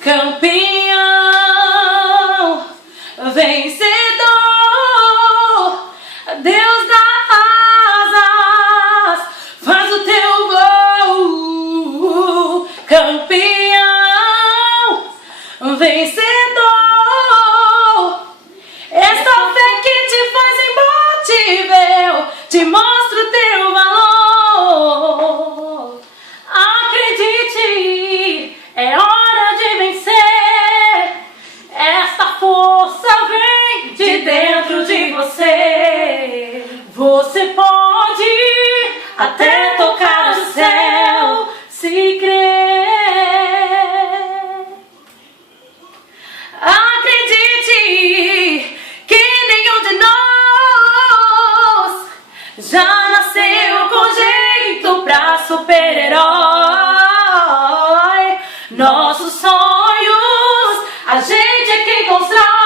Campeão, vencedor, Deus dá asas, faz o teu gol. Campeão, vencedor, essa fé que te faz imbatível, te mostra o teu valor. Acredite, é hora de vencer. Essa força vem de dentro de você. Você pode até tocar o céu se crer. Acredite que nenhum de nós já nasceu com jeito pra super-herói. Nossos sonhos a gente é quem constrói.